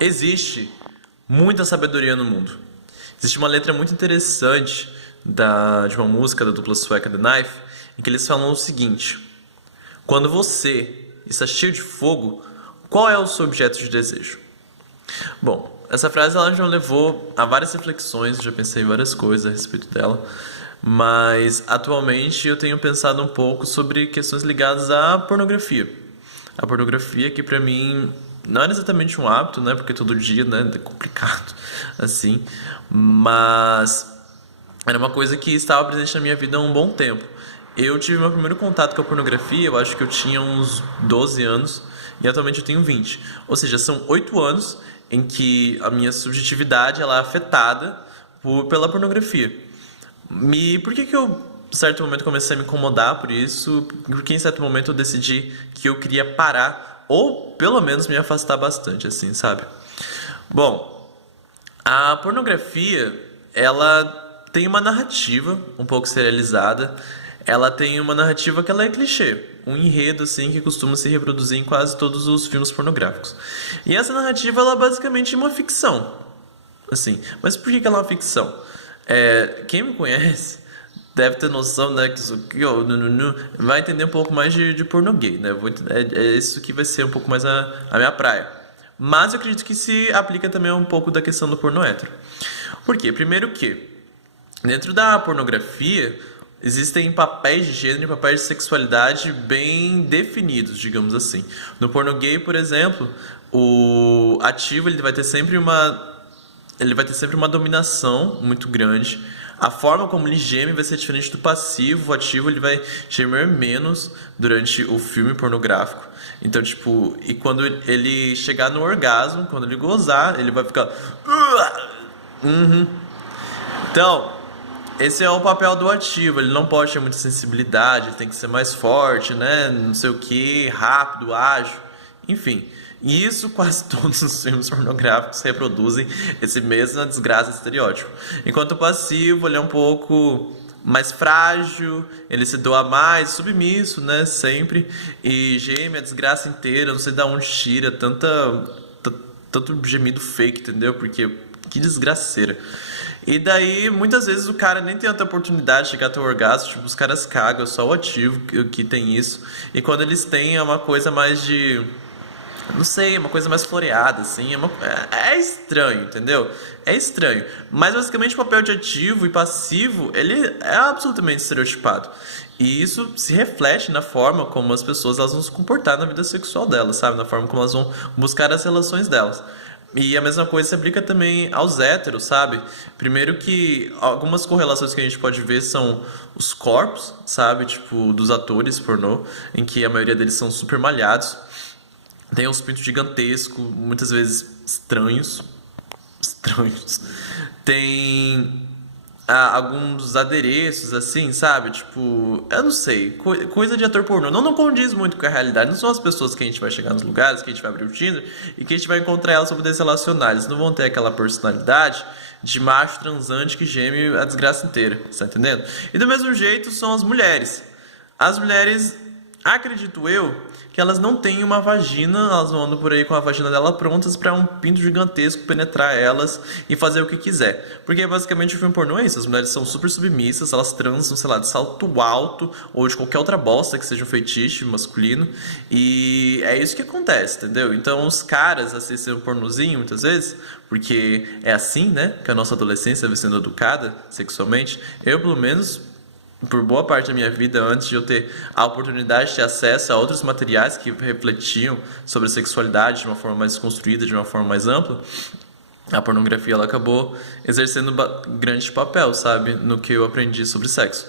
Existe muita sabedoria no mundo. Existe uma letra muito interessante de uma música da dupla sueca The Knife, em que eles falam o seguinte: quando você está cheio de fogo, qual é o seu objeto de desejo? Bom, essa frase ela já me levou a várias reflexões, já pensei em várias coisas a respeito dela, mas atualmente eu tenho pensado um pouco sobre questões ligadas à pornografia. A pornografia que pra mim não era exatamente um hábito, né, porque todo dia, né, é complicado, assim, mas era uma coisa que estava presente na minha vida há um bom tempo. Eu tive meu primeiro contato com a pornografia, eu acho que eu tinha uns 12 anos, e atualmente eu tenho 20. Ou seja, são 8 anos em que a minha subjetividade ela é afetada pela pornografia. E por que eu, em certo momento, comecei a me incomodar por isso? Porque em certo momento eu decidi que eu queria parar, ou pelo menos me afastar bastante, assim, sabe? Bom, a pornografia, ela tem uma narrativa um pouco serializada. Ela tem uma narrativa que ela é clichê, um enredo assim que costuma se reproduzir em quase todos os filmes pornográficos. E essa narrativa ela é basicamente uma ficção, assim. Mas por que ela é uma ficção? Quem me conhece deve ter noção, né, que isso aqui, ó, vai entender um pouco mais de pornô gay, né? É isso que vai ser um pouco mais a minha praia. Mas eu acredito que se aplica também um pouco da questão do pornô hétero. Por quê? Primeiro que, dentro da pornografia, existem papéis de gênero e papéis de sexualidade bem definidos, digamos assim. No pornô gay, por exemplo, o ativo ele vai ter sempre uma dominação muito grande. A forma como ele geme vai ser diferente do passivo. O ativo ele vai gemer menos durante o filme pornográfico. Então, tipo, e quando ele chegar no orgasmo, quando ele gozar, ele vai ficar. Uhum. Então, esse é o papel do ativo. Ele não pode ter muita sensibilidade, ele tem que ser mais forte, né? Não sei o que, rápido, ágil, enfim. E isso quase todos os filmes pornográficos reproduzem esse mesmo desgraça estereótipo. Enquanto o passivo, ele é um pouco mais frágil, ele se doa mais, submisso, né, sempre, e geme a desgraça inteira, não sei de onde tira tanto gemido fake, entendeu? Porque que desgraceira. E daí, muitas vezes o cara nem tem tanta oportunidade de chegar até o orgasmo, tipo, os caras cagam, só o ativo que tem isso. E quando eles têm é uma coisa mais de, não sei, uma coisa mais floreada, assim, é estranho, entendeu? É estranho. Mas basicamente o papel de ativo e passivo, ele é absolutamente estereotipado. E isso se reflete na forma como as pessoas elas vão se comportar na vida sexual delas, sabe? Na forma como elas vão buscar as relações delas. E a mesma coisa se aplica também aos héteros, sabe? Primeiro que algumas correlações que a gente pode ver são os corpos, sabe? Tipo, dos atores pornô, em que a maioria deles são super malhados. Tem uns pintos gigantescos, muitas vezes estranhos. Estranhos. Tem alguns adereços, assim, sabe? Tipo, eu não sei, coisa de ator pornô. Não condiz muito com a realidade. Não são as pessoas que a gente vai chegar nos lugares, que a gente vai abrir o Tinder e que a gente vai encontrar elas para poder se relacionar. Eles não vão ter aquela personalidade de macho transante que geme a desgraça inteira, tá entendendo? E do mesmo jeito são as mulheres. As mulheres, acredito eu, que elas não têm uma vagina, elas não andam por aí com a vagina dela prontas para um pinto gigantesco penetrar elas e fazer o que quiser. Porque basicamente o filme pornô é isso, as mulheres são super submissas, elas transam, sei lá, de salto alto ou de qualquer outra bosta que seja um fetiche masculino, e é isso que acontece, entendeu? Então os caras assistem um pornozinho muitas vezes, porque é assim, né, que a nossa adolescência vai sendo educada sexualmente. Eu, pelo menos, por boa parte da minha vida, antes de eu ter a oportunidade de ter acesso a outros materiais que refletiam sobre a sexualidade de uma forma mais construída, de uma forma mais ampla, a pornografia ela acabou exercendo grande papel, sabe, no que eu aprendi sobre sexo.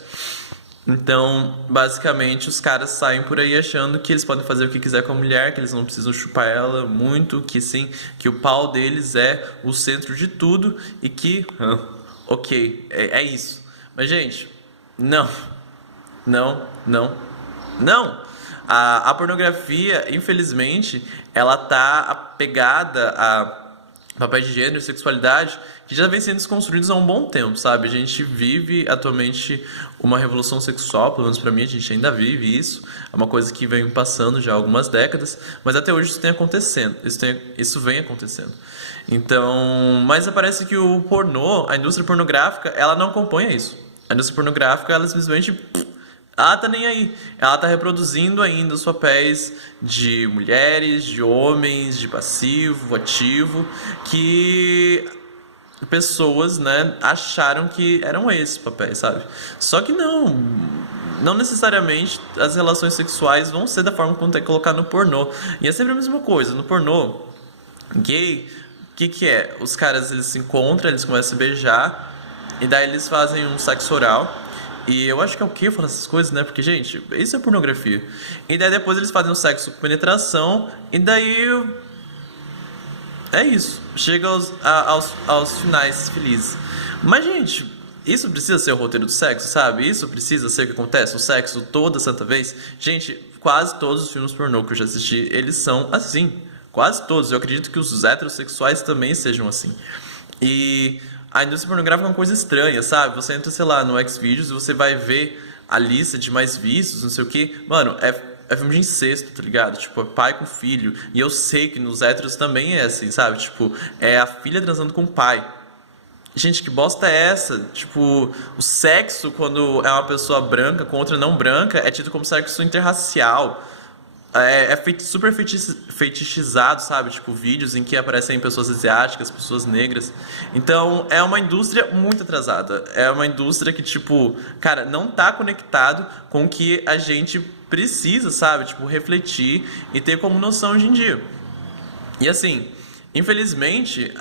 Então, basicamente, os caras saem por aí achando que eles podem fazer o que quiser com a mulher, que eles não precisam chupar ela muito, que sim, que o pau deles é o centro de tudo e que, ok, é isso. Mas, gente, não, não, não, não. A pornografia, infelizmente, ela tá apegada papéis de gênero e sexualidade que já vem sendo desconstruídos há um bom tempo, sabe? A gente vive atualmente uma revolução sexual, pelo menos pra mim, a gente ainda vive isso. É uma coisa que vem passando já há algumas décadas, mas até hoje isso tem acontecendo, isso vem acontecendo. Então, mas parece que o pornô, a indústria pornográfica, ela não acompanha isso. A indústria pornográfica, ela simplesmente ela tá nem aí. Ela tá reproduzindo ainda os papéis de mulheres, de homens, de passivo, ativo, que pessoas, né, acharam que eram esses papéis, sabe? Só que não necessariamente as relações sexuais vão ser da forma como tem que colocar no pornô. E é sempre a mesma coisa. No pornô gay, o que é? Os caras, eles se encontram, eles começam a se beijar, e daí eles fazem um sexo oral. E eu acho que é o que falar essas coisas, né? Porque, gente, isso é pornografia. E daí depois eles fazem um sexo com penetração, e daí é isso. Chega aos finais felizes. Mas, gente, isso precisa ser o roteiro do sexo, sabe? Isso precisa ser o que acontece, o sexo toda santa vez. Gente, quase todos os filmes pornô que eu já assisti, eles são assim. Quase todos. Eu acredito que os heterossexuais também sejam assim. E a indústria pornográfica é uma coisa estranha, sabe? Você entra, sei lá, no Xvideos e você vai ver a lista de mais vistos, não sei o que. Mano, é filme de incesto, tá ligado? Tipo, é pai com filho. E eu sei que nos héteros também é assim, sabe? Tipo, é a filha transando com o pai. Gente, que bosta é essa? Tipo, o sexo, quando é uma pessoa branca com outra não branca, é tido como sexo interracial. É super fetichizado, sabe? Tipo, vídeos em que aparecem pessoas asiáticas, pessoas negras. Então, é uma indústria muito atrasada. É uma indústria que, tipo, cara, não tá conectado com o que a gente precisa, sabe? Tipo, refletir e ter como noção hoje em dia. E assim, infelizmente,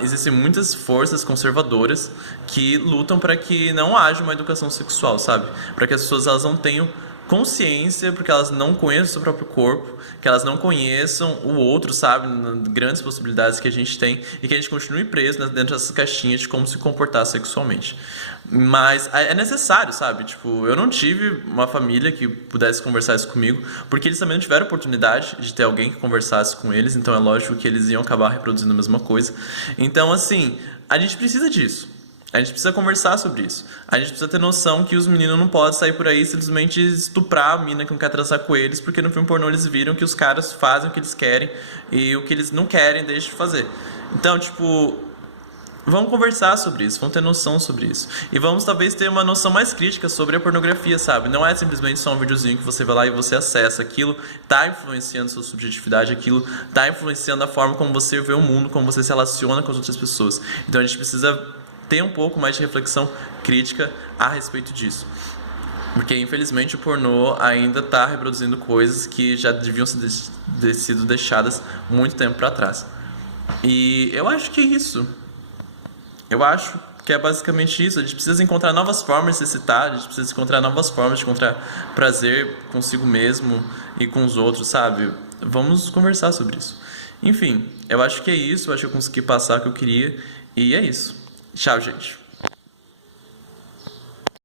existem muitas forças conservadoras que lutam para que não haja uma educação sexual, sabe? Para que as pessoas elas não tenham consciência, porque elas não conhecem o seu próprio corpo, que elas não conheçam o outro, sabe? Grandes possibilidades que a gente tem e que a gente continue preso dentro dessas caixinhas de como se comportar sexualmente. Mas é necessário, sabe? Tipo, eu não tive uma família que pudesse conversar isso comigo, porque eles também não tiveram oportunidade de ter alguém que conversasse com eles, então é lógico que eles iam acabar reproduzindo a mesma coisa. Então, assim, a gente precisa disso. A gente precisa conversar sobre isso. A gente precisa ter noção que os meninos não podem sair por aí simplesmente estuprar a mina que não quer transar com eles, porque no filme pornô eles viram que os caras fazem o que eles querem e o que eles não querem deixam de fazer. Então, tipo, vamos conversar sobre isso, vamos ter noção sobre isso. E vamos talvez ter uma noção mais crítica sobre a pornografia, sabe? Não é simplesmente só um videozinho que você vai lá e você acessa. Aquilo tá influenciando sua subjetividade, aquilo tá influenciando a forma como você vê o mundo, como você se relaciona com as outras pessoas. Então a gente precisa ter um pouco mais de reflexão crítica a respeito disso. Porque, infelizmente, o pornô ainda está reproduzindo coisas que já deviam ter sido deixadas muito tempo para trás. E eu acho que é isso. Eu acho que é basicamente isso. A gente precisa encontrar novas formas de se excitar, a gente precisa encontrar novas formas de encontrar prazer consigo mesmo e com os outros, sabe? Vamos conversar sobre isso. Enfim, eu acho que é isso. Eu acho que eu consegui passar o que eu queria. E é isso. Tchau, gente.